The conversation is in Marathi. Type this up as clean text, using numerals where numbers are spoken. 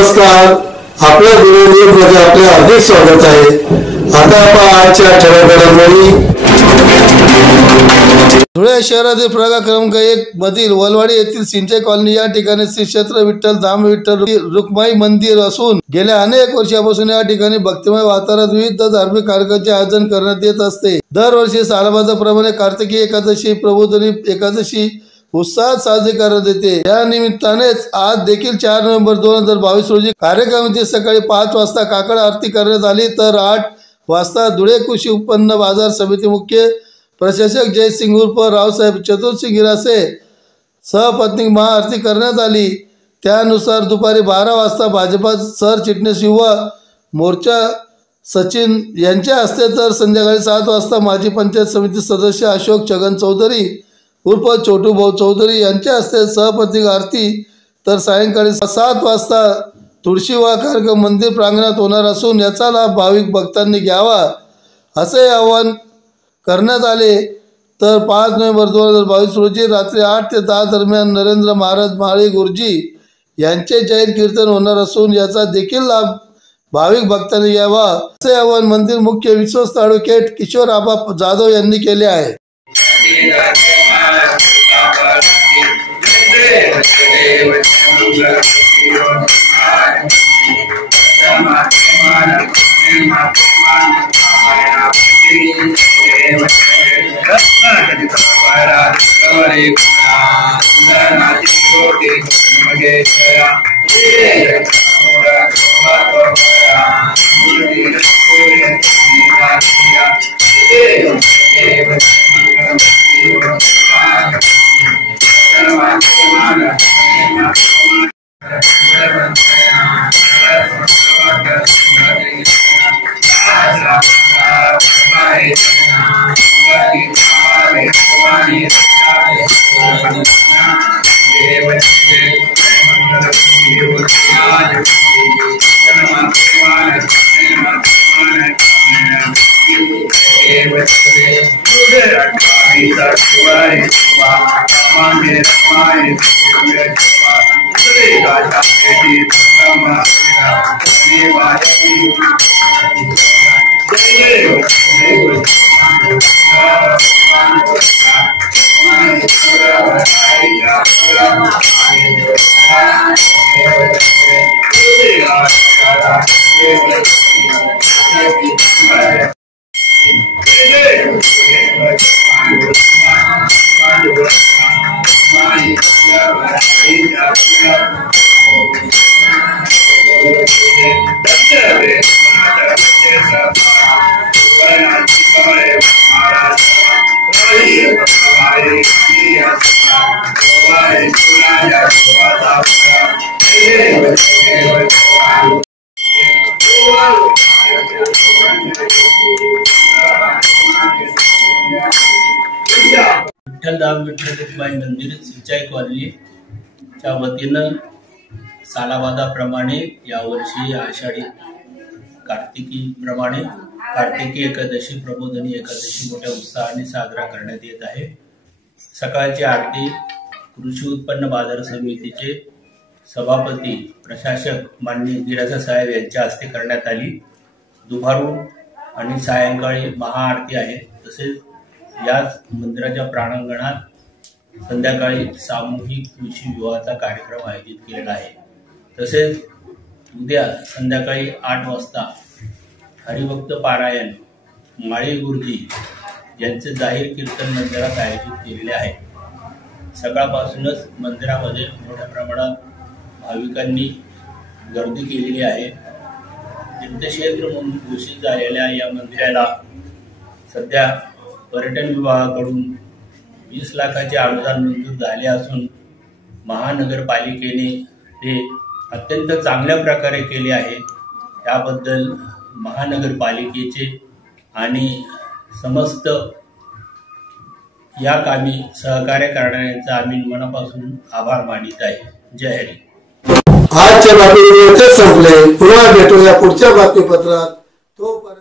नमस्कार, आपल्या न्यूजमध्ये आपले हार्दिक स्वागत आहे। आता आपण आजच्या ठळक घडामोडी। धुळे शहरातील प्रभाग क्रमांक 1 मधील वलवाडी येथील सिंचाई कॉलनी या ठिकाणी श्री क्षेत्र विठ्ठल धाम विठ्ठल रुक्माई मंदिर असून गेल्या अनेक वर्षापासून या ठिकाणी भक्तिमय वातावरणात विविध धार्मिक कार्यक्रमांचे आयोजन करण्यात येत असते। दरवर्षी सालाबादाप्रमाणे कार्तिकी एकादशी प्रबोधिनी एकादशी उत्साहात साजरी करण्यात येते। या निमित्तानेच आज देखील 4 नोव्हेंबर 2022 रोजी कार्यक्रमाची सकाळी 5 वाजता काकड आरती करण्यात आली, तर 8 वाजता धुळे कृषी उत्पन्न बाजार समिती मुख्य प्रशासक जयसिंग उर्फ रावसाहेब चतुर्सिंग गिरासे सहपत्नी महाआरती करण्यात आली। त्यानुसार दुपारी 12 वाजता भाजपा सरचिटणीस युवा मोर्चा सचिन यांच्या हस्ते तर संध्याकाळी 7 वाजता माजी पंचायत समिती सदस्य अशोक छगन चौधरी उर्फ छोटू भाऊ चौधरी यांच्या हस्ते सहपत्नी आरती, तर सायंकाळी 7 वाजता तुळशीवा कार्यक्रम मंदिर प्रांगणात होणार असून याचा लाभ भाविक भक्तांनी घ्यावा असे आवाहन करण्यात आले। तर 5 नोव्हेंबर 2022 रोजी रात्री 8 ते 10 दरम्यान नरेंद्र महाराज माळी गुरुजी यांचे जाहीर कीर्तन होणार असून याचा देखील लाभ भाविक भक्तांनी घ्यावा असे आवाहन मंदिर मुख्य विश्वस्त ॲडव्होकेट किशोर आबा जाधव यांनी केले आहे। विठ्ठलधाम विठ्ठल रुक्माई मंदिर सिंचाई कॉलनीच्या वतीनं सालाबादाप्रमाणे यावर्षी आषाढी कार्तिकीप्रमाणे कार्तिकी एकादशी प्रबोधिनी एकादशी मोठ्या उत्साहाने साजरा करण्यात येत आहे। सकाळची आरती कृषी उत्पन्न बाजार समितीचे सभापती प्रशासक माननीय गिरासा साहेब यांच्या हस्ते करण्यात आली। दुपारून आणि सायंकाळी महाआरती आहे। तसेच याच मंदिराच्या प्रांगणात संध्याकाळी सामूहिक कृषी विवाहाचा कार्यक्रम आयोजित केलेला आहे। तसेच उद्या संध्याकाळी 8 वाजता हरिभक्त पारायण माळी गुरुजी यांचे जाहीर कीर्तन मंदिरात आयोजित केलेले आहे। सकाळपासूनच मंदिरामध्ये मोठ्या प्रमाणात भाविकांनी गर्दी केलेली आहे। तीर्थक्षेत्र म्हणून घोषित झालेल्या या मंदिराला सध्या पर्यटन विभागाकडून 20 लाखाचे अनुदान मंजूर झाले असून महानगरपालिकेने ते अत्यंत चांगल्या प्रकारे केले आहे। त्याबद्दल महानगरपालिकेचे आणि समस्त या कामी सहकार्य करणाऱ्यांचा आम्ही मनापासून आभार मानित आहे। जय हरी। आजच्या बातमीपत्र संपले। पुन्हा भेटूया पुढच्या बातमीपत्रात। तोपर्यंत